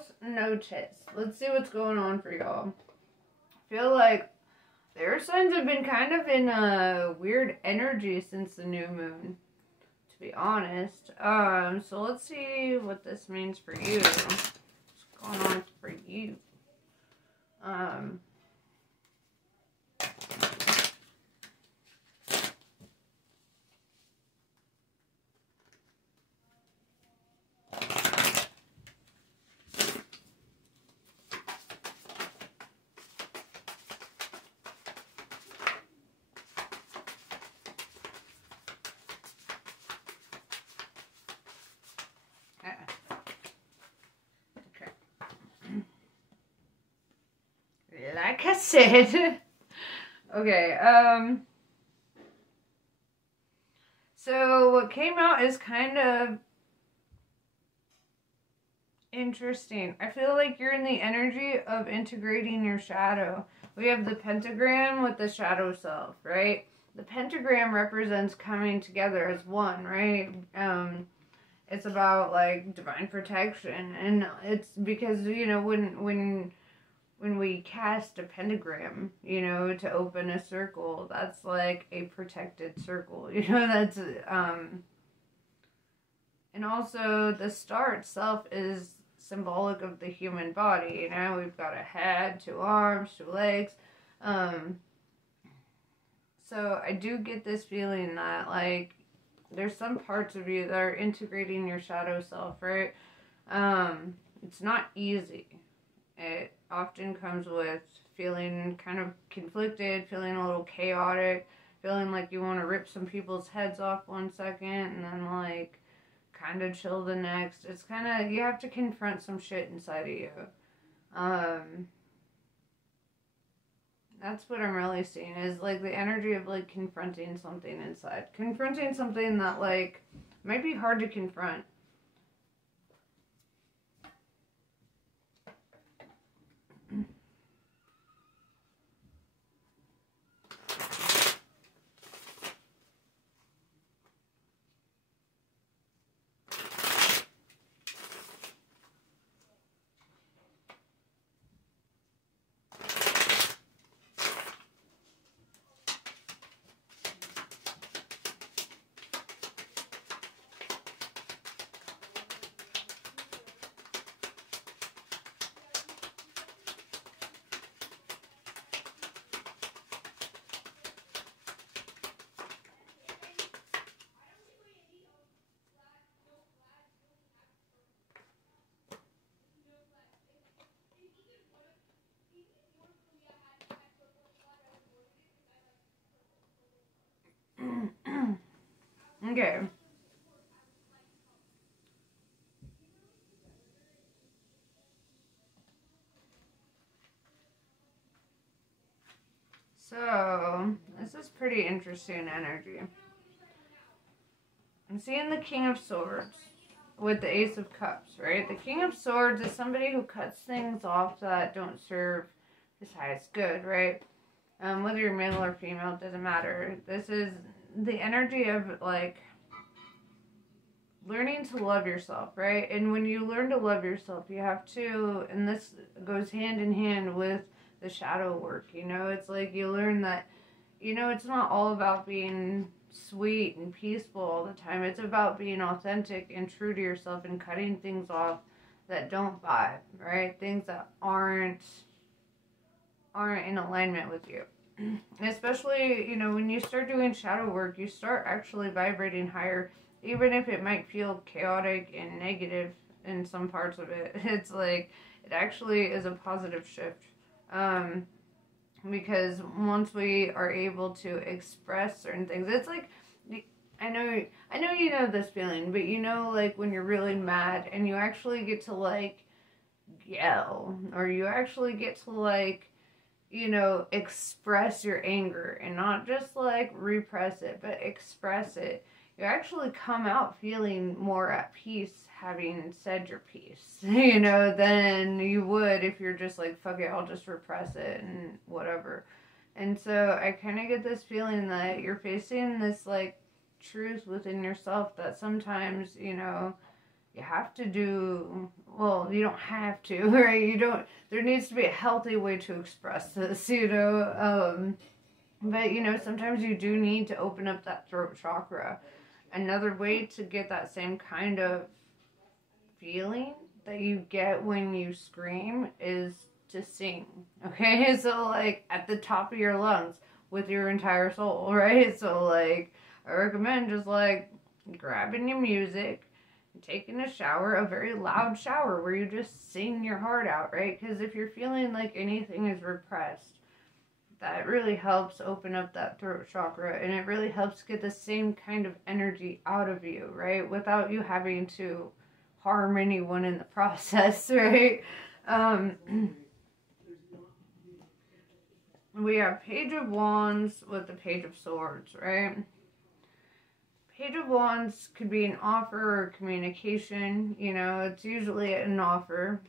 House Notice. Let's see what's going on for y'all. I feel like the earth signs have been kind of in a weird energy since the new moon, to be honest. So let's see what this means for you. What's going on for you? Like I said. Okay, so what came out is kind of interesting. I feel like you're in the energy of integrating your shadow. We have the pentagram with the shadow self, right? The pentagram represents coming together as one, right? It's about like divine protection, and it's because, you know, when we cast a pentagram, you know, to open a circle, that's like a protected circle, you know, that's, and also the star itself is symbolic of the human body, you know, we've got a head, 2 arms, 2 legs, so I do get this feeling that, like, there's some parts of you that are integrating your shadow self, right? It's not easy. It often comes with feeling kind of conflicted, feeling a little chaotic, feeling like you want to rip some people's heads off one second and then, like, kind of chill the next. It's kind of, you have to confront some shit inside of you. That's what I'm really seeing, is, like, the energy of, like, confronting something inside. Confronting something that, like, might be hard to confront. Okay. So, this is pretty interesting energy. I'm seeing the King of Swords with the Ace of Cups, right? The King of Swords is somebody who cuts things off that don't serve his highest good, right? Whether you're male or female, it doesn't matter. This is the energy of, like, learning to love yourself, right? And when you learn to love yourself, you have to, and this goes hand in hand with the shadow work, you know? It's like you learn that, you know, it's not all about being sweet and peaceful all the time. It's about being authentic and true to yourself and cutting things off that don't vibe, right? Things that aren't in alignment with you. Especially, you know, when you start doing shadow work, you start actually vibrating higher, even if it might feel chaotic and negative in some parts of it. It's like, it actually is a positive shift. Because once we are able to express certain things, it's like, I know you know this feeling, but you know, like, when you're really mad and you actually get to, like, yell, or you actually get to, like, you know, express your anger and not just, like, repress it, but express it. You actually come out feeling more at peace having said your piece, you know, than you would if you're just like, fuck it, I'll just repress it and whatever. And so I kind of get this feeling that you're facing this, like, truth within yourself that sometimes, you know, you have to do, well, you don't have to, right? You don't, there needs to be a healthy way to express this, you know? But, you know, sometimes you do need to open up that throat chakra. Another way to get that same kind of feeling that you get when you scream is to sing, okay? So, like, at the top of your lungs with your entire soul, right? So, like, I recommend just, like, grabbing your music, taking a shower, a very loud shower where you just sing your heart out, right? Because if you're feeling like anything is repressed, that really helps open up that throat chakra, and it really helps get the same kind of energy out of you, right? Without you having to harm anyone in the process, right? We have Page of Wands with the Page of Swords, right? Page of Wands could be an offer or communication, you know, it's usually an offer.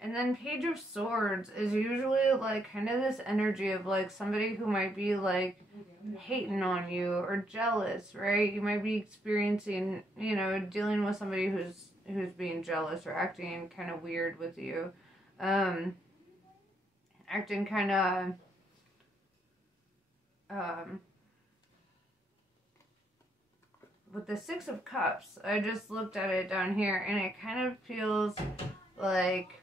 And then Page of Swords is usually like kind of this energy of like somebody who might be like hating on you or jealous, right? You might be experiencing, you know, dealing with somebody who's being jealous or acting kind of weird with you. Acting kind of with the Six of Cups, I just looked at it down here and it kind of feels like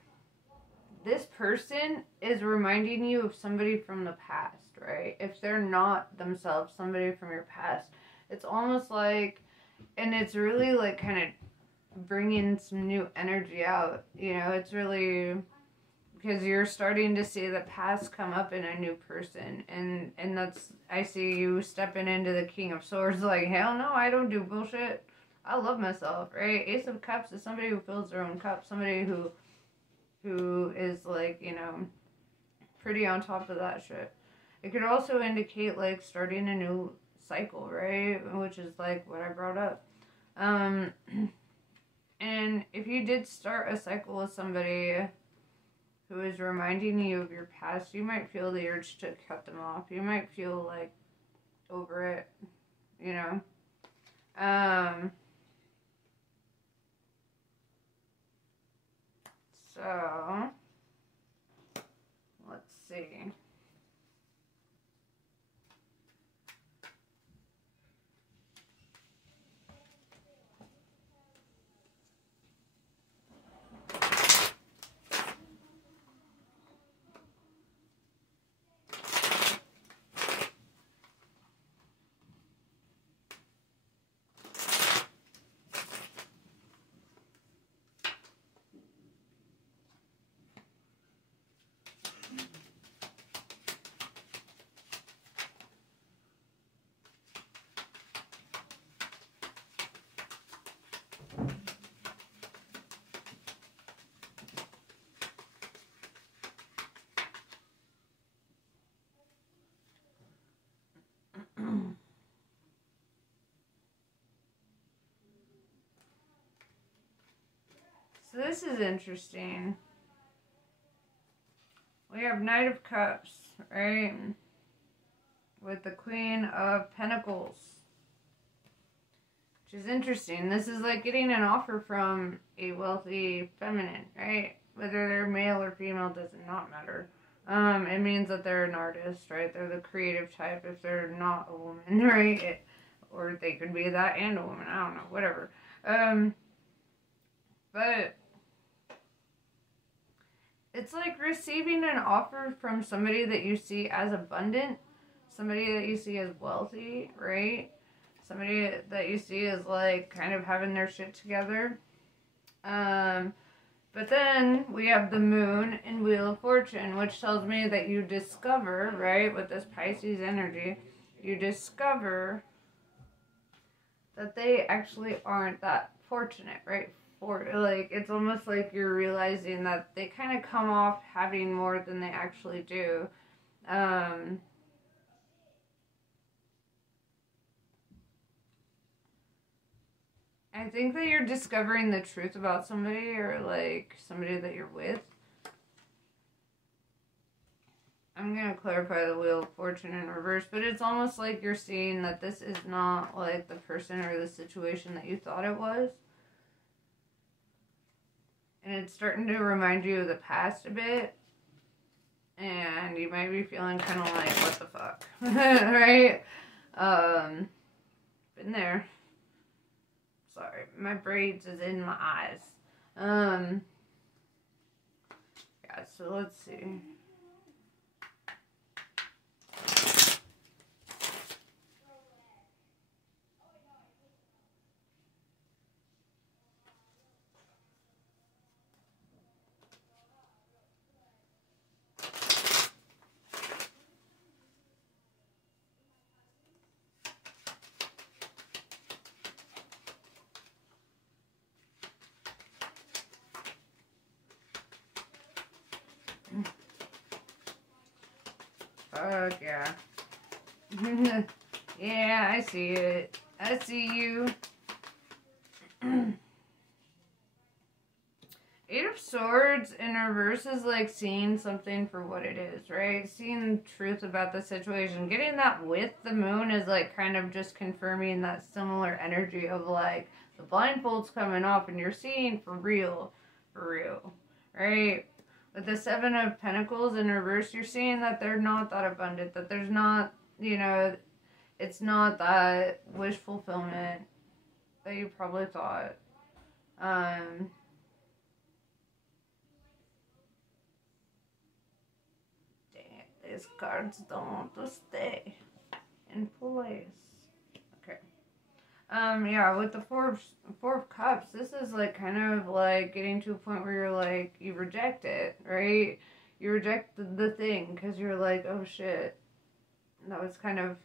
this person is reminding you of somebody from the past, right? If they're not themselves, somebody from your past. It's almost like, and it's really like kind of bringing some new energy out, you know? It's really, because you're starting to see the past come up in a new person, and that's, I see you stepping into the King of Swords like, hell no, I don't do bullshit. I love myself, right? Ace of Cups is somebody who fills their own cup, somebody who is like, you know, pretty on top of that shit. It could also indicate like starting a new cycle, right? Which is like what I brought up. And if you did start a cycle with somebody who is reminding you of your past, you might feel the urge to cut them off. You might feel like over it, you know? So, let's see. So this is interesting. We have Knight of Cups, right? With the Queen of Pentacles. Which is interesting. This is like getting an offer from a wealthy feminine, right? Whether they're male or female does not matter. It means that they're an artist, right? They're the creative type if they're not a woman, right? Or they could be that and a woman. I don't know, whatever. But it's like receiving an offer from somebody that you see as abundant, somebody that you see as wealthy, right? Somebody that you see as like kind of having their shit together. But then we have the Moon and Wheel of Fortune, which tells me that you discover, right, with this Pisces energy, you discover that they actually aren't that fortunate, right? For like, it's almost like you're realizing that they kind of come off having more than they actually do. I think that you're discovering the truth about somebody or like somebody that you're with. I'm going to clarify the Wheel of Fortune in reverse, but it's almost like you're seeing that this is not like the person or the situation that you thought it was. And it's starting to remind you of the past a bit. And you might be feeling kind of like, what the fuck? Right? Been there. Sorry, my braids is in my eyes. Yeah, so let's see. Fuck yeah. Yeah, I see it. I see you. Eight of Swords in reverse is like seeing something for what it is, right? Seeing the truth about the situation. Getting that with the moon is like kind of just confirming that similar energy of like the blindfold's coming off and you're seeing for real, right? With the Seven of Pentacles in reverse, you're seeing that they're not that abundant, that there's not, you know, it's not that wish fulfillment that you probably thought. Dang it, these cards don't want to stay in place. Okay. Yeah, with the Four of Cups, this is like kind of like getting to a point where you're like, you reject it, right? You reject the thing because you're like, oh shit. That was kind of,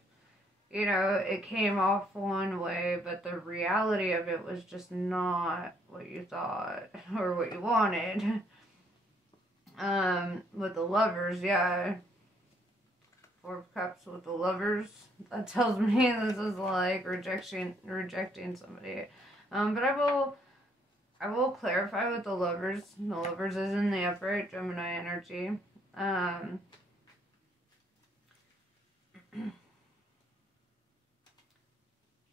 you know, it came off one way, but the reality of it was just not what you thought or what you wanted. With the Lovers, yeah. Four of Cups with the Lovers. That tells me this is like rejecting somebody. But I will clarify with the Lovers. The Lovers is in the upright Gemini energy.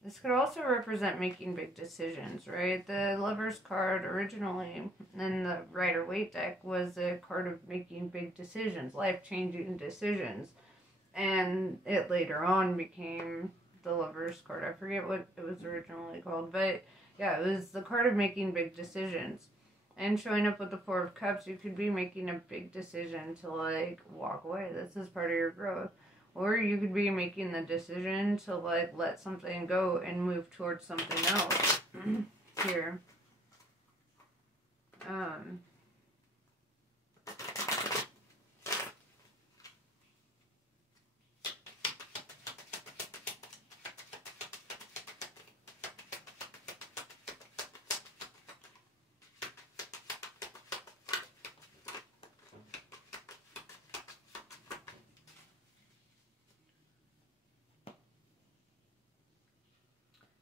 This could also represent making big decisions, right? The Lovers card originally in the Rider-Waite deck was a card of making big decisions, life-changing decisions. And it later on became the Lovers card. I forget what it was originally called, but yeah, it was the card of making big decisions. And showing up with the Four of Cups, you could be making a big decision to like walk away. This is part of your growth. Or you could be making the decision to like let something go and move towards something else. Here.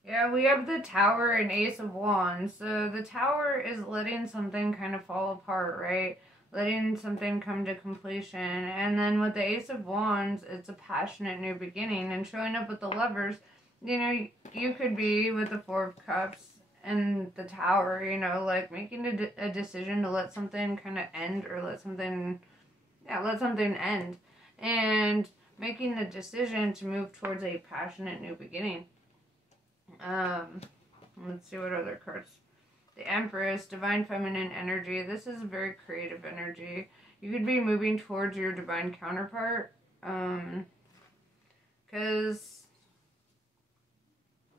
Yeah, we have the Tower and Ace of Wands. So the Tower is letting something kind of fall apart, right? Letting something come to completion. And then with the Ace of Wands, it's a passionate new beginning. And showing up with the Lovers, you know, you could be with the Four of Cups and the Tower, you know, like making a decision to let something kind of end or let something end. And making the decision to move towards a passionate new beginning. Let's see what other cards. The Empress, Divine Feminine energy. This is a very creative energy. You could be moving towards your divine counterpart. Because,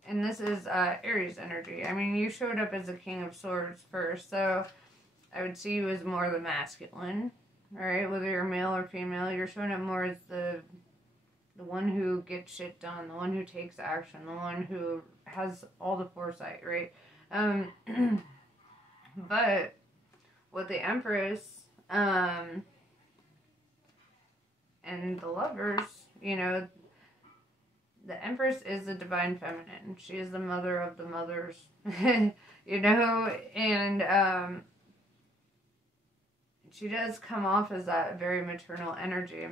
and this is Aries energy. I mean, you showed up as a King of Swords first, so I would see you as more the masculine, right? Whether you're male or female, you're showing up more as the one who gets shit done, the one who takes action, the one who has all the foresight, right? But with the Empress and the Lovers, you know, the Empress is the divine feminine. She is the mother of the mothers, you know, and she does come off as that very maternal energy.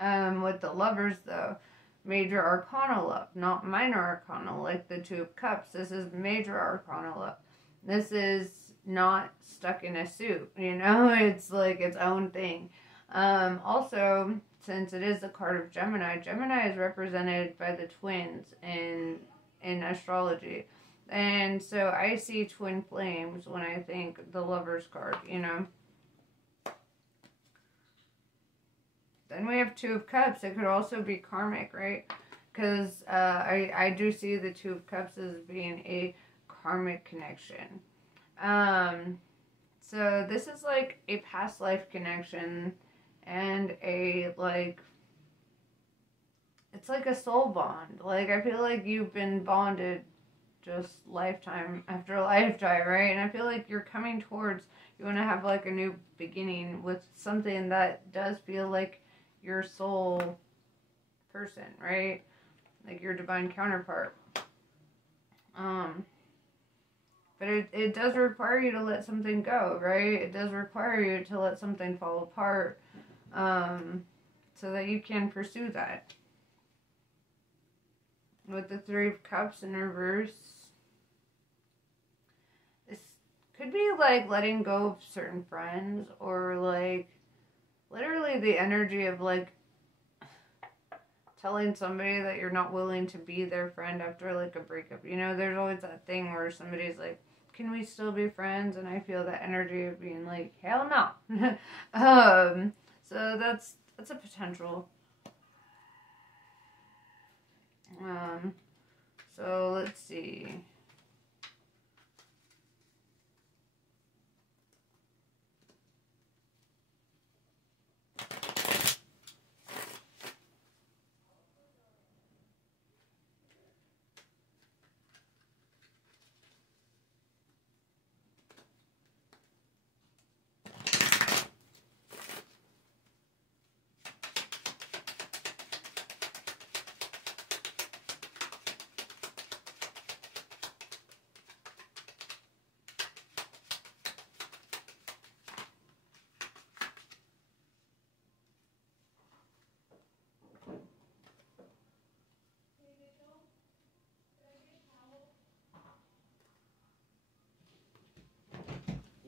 With the Lovers, though, major arcana love, not minor arcana like the Two of Cups. This is major arcana love. This is not stuck in a suit, you know? It's like its own thing. Also, since it is the card of Gemini, Gemini is represented by the twins in astrology. And so I see twin flames when I think the Lovers card, you know? Then we have Two of Cups. It could also be karmic, right? Because I do see the Two of Cups as being a karmic connection. So this is like a past life connection and a, like, it's like a soul bond. Like, I feel like you've been bonded just lifetime after lifetime, right? And I feel like you're coming towards, you want to have like a new beginning with something that does feel like your soul person, right? Like your divine counterpart. But it does require you to let something go, right? It does require you to let something fall apart, so that you can pursue that. With the Three of Cups in reverse, this could be like letting go of certain friends, or like literally the energy of like telling somebody that you're not willing to be their friend after like a breakup. You know, there's always that thing where somebody's like, can we still be friends? And I feel that energy of being like, hell no. So that's a potential. So let's see.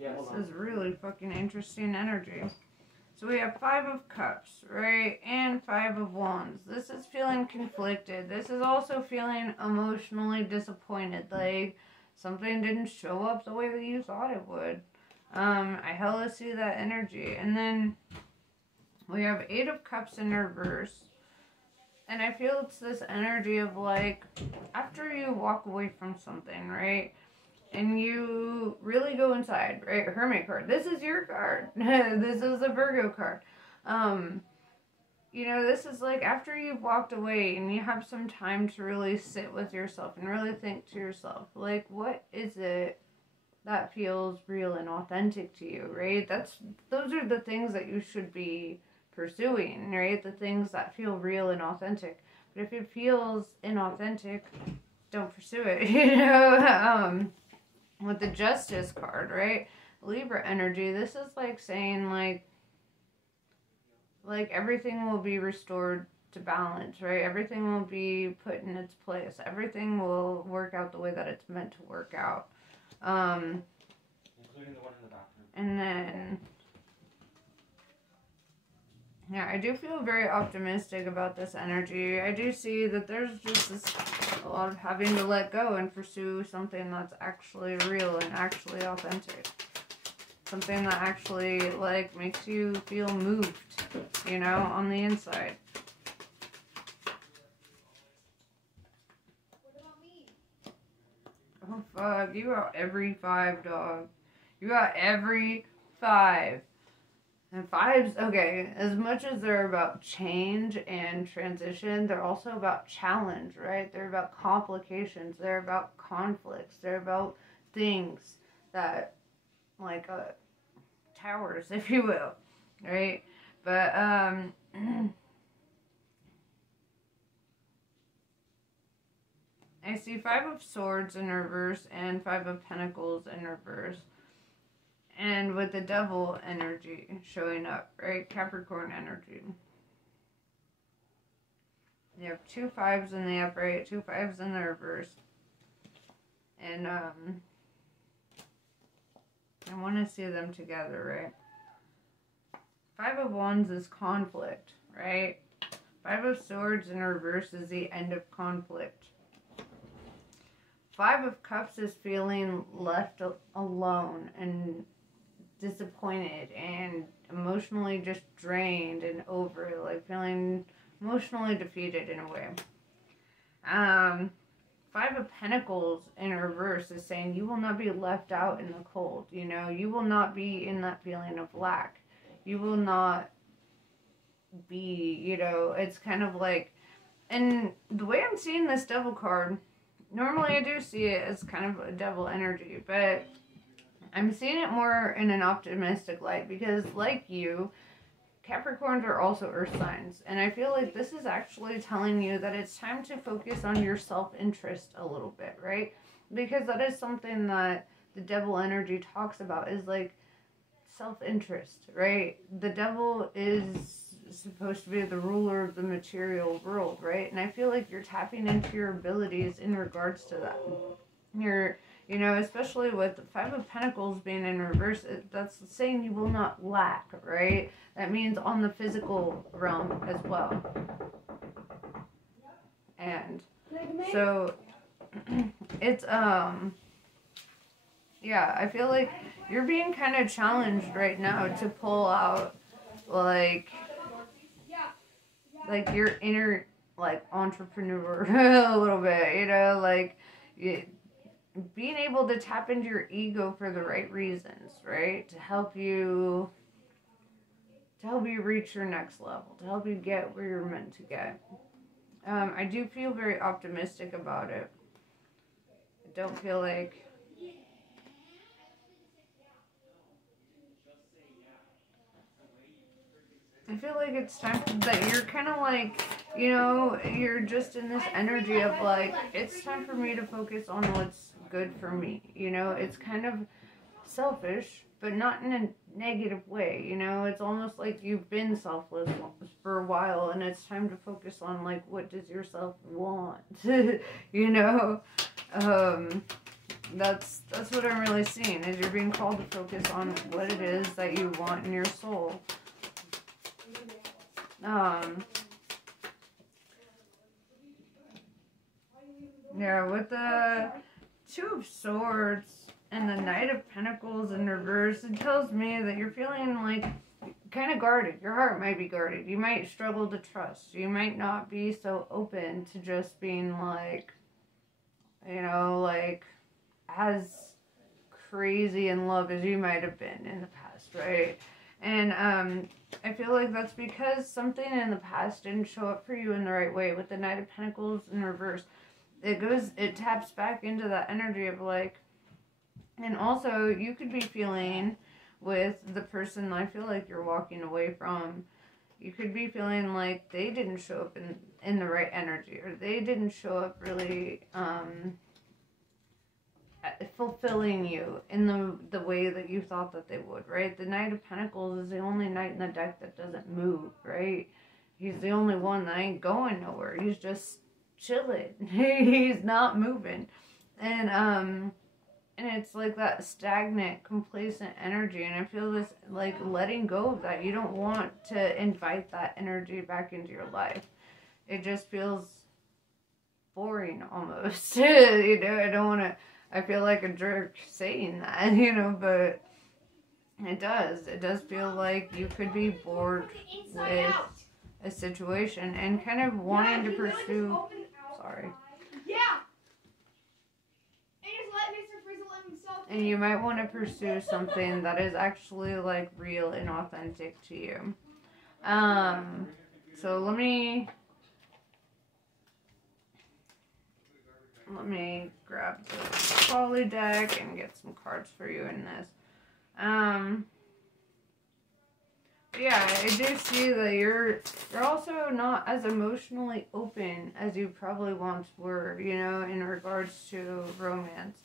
This is really fucking interesting energy. So we have Five of Cups, right? And Five of Wands. This is feeling conflicted. This is also feeling emotionally disappointed. Like something didn't show up the way that you thought it would. I hella see that energy. And then we have Eight of Cups in reverse. And I feel it's this energy of like, after you walk away from something, right? And you really go inside, right? Hermit card. This is your card. This is the Virgo card. You know, this is like after you've walked away and you have some time to really sit with yourself and really think to yourself, like, what is it that feels real and authentic to you, right? Those are the things that you should be pursuing, right? The things that feel real and authentic. But if it feels inauthentic, don't pursue it, you know? With the Justice card, right? Libra energy, this is like saying like everything will be restored to balance, right? Everything will be put in its place. Everything will work out the way that it's meant to work out. Including the one in the bathroom. And then, yeah, I do feel very optimistic about this energy. I do see that there's just a lot of having to let go and pursue something that's actually real and actually authentic. Something that actually, like, makes you feel moved, you know, on the inside. What about me? Oh, fuck. You got every 5, dog. You got every 5. And 5s, okay, as much as they're about change and transition, they're also about challenge, right? They're about complications. They're about conflicts. They're about things that, like, towers, if you will, right? But, I see 5 of Swords in reverse and 5 of Pentacles in reverse. And with the Devil energy showing up, right? Capricorn energy. You have 2 5s in the upright, 2 5s in the reverse. And I want to see them together, right? 5 of Wands is conflict, right? 5 of Swords in reverse is the end of conflict. 5 of Cups is feeling left alone and disappointed and emotionally just drained and over it, like feeling emotionally defeated in a way. 5 of Pentacles in reverse is saying you will not be left out in the cold, you know, you will not be in that feeling of lack. You will not be, you know, it's kind of like, and the way I'm seeing this Devil card, normally I do see it as kind of a devil energy, but I'm seeing it more in an optimistic light because, like you, Capricorns are also earth signs, and I feel like this is actually telling you that it's time to focus on your self-interest a little bit, right? Because that is something that the devil energy talks about, is like self-interest, right? The devil is supposed to be the ruler of the material world, right? And I feel like you're tapping into your abilities in regards to that. You're, you know, especially with the 5 of Pentacles being in reverse, that's saying you will not lack, right? That means on the physical realm as well. And so it's, yeah, I feel like you're being kind of challenged right now to pull out, like your inner, like, entrepreneur a little bit, you know, like, being able to tap into your ego for the right reasons, right? To help you reach your next level, to help you get where you're meant to get. I do feel very optimistic about it. I don't feel like, I feel like it's time that you're kind of like, you know, you're just in this energy of like, it's time for me to focus on what's good for me. You know, it's kind of selfish, but not in a negative way. You know, it's almost like you've been selfless for a while, and it's time to focus on like, what does yourself want? You know, that's what I'm really seeing, is you're being called to focus on what it is that you want in your soul. Yeah, with the 2 of Swords and the Knight of Pentacles in reverse, it tells me that you're feeling like kind of guarded. Your heart might be guarded. You might struggle to trust. You might not be so open to just being like, you know, like as crazy in love as you might have been in the past, right? And I feel like that's because something in the past didn't show up for you in the right way. With the Knight of Pentacles in reverse, it taps back into that energy of like, and also you could be feeling with the person I feel like you're walking away from, you could be feeling like they didn't show up in the right energy, or they didn't show up really fulfilling you in the way that you thought that they would, right? The Knight of Pentacles is the only knight in the deck that doesn't move, right? He's the only one that ain't going nowhere. He's just chilling. He's not moving. And it's like that stagnant, complacent energy, and I feel this like letting go of that. You don't want to invite that energy back into your life. It just feels boring almost. You know, I don't want to, I feel like a jerk saying that, you know, but it does. It does feel like you could be bored with a situation and kind of wanting to pursue, sorry. Yeah. And you might want to pursue something that is actually like real and authentic to you. So let me grab the poly deck and get some cards for you in this. Yeah, I do see that you're also not as emotionally open as you probably once were, you know, in regards to romance.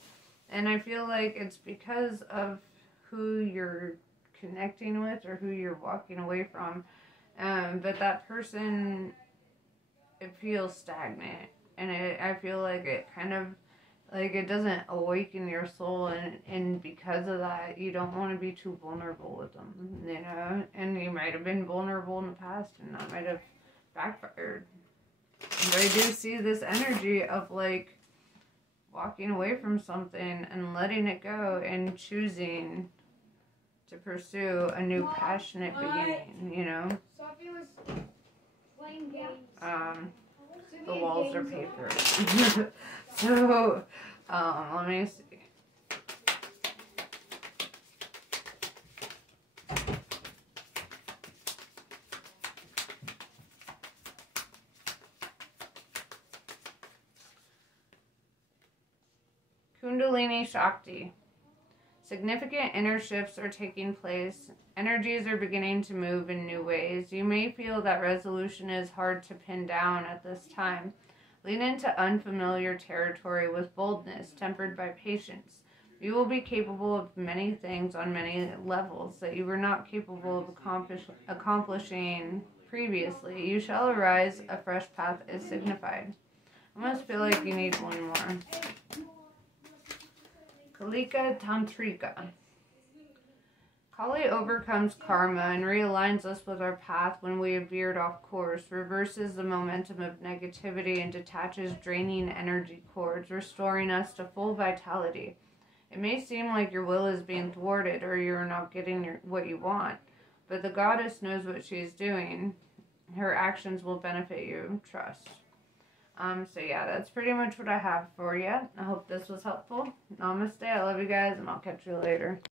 And I feel like it's because of who you're connecting with or who you're walking away from. But that person it feels stagnant. And I feel like it kind of, like, it doesn't awaken your soul, and because of that, you don't want to be too vulnerable with them, you know? And you might have been vulnerable in the past, and that might have backfired. But I do see this energy of, like, walking away from something and letting it go and choosing to pursue a new passionate beginning, you know? Sophie was playing games. The walls are paper. So, let me see. Kundalini Shakti. Significant inner shifts are taking place. Energies are beginning to move in new ways. You may feel that resolution is hard to pin down at this time. Lean into unfamiliar territory with boldness, tempered by patience. You will be capable of many things on many levels that you were not capable of accomplishing previously. You shall arise, a fresh path is signified. I almost feel like you need one more. Kalika Tantrika. Kali overcomes karma and realigns us with our path when we have veered off course, reverses the momentum of negativity and detaches draining energy cords, restoring us to full vitality. It may seem like your will is being thwarted or you're not getting what you want, but the goddess knows what she's doing. Her actions will benefit you. Trust. So yeah, that's pretty much what I have for you. I hope this was helpful. Namaste. I love you guys, and I'll catch you later.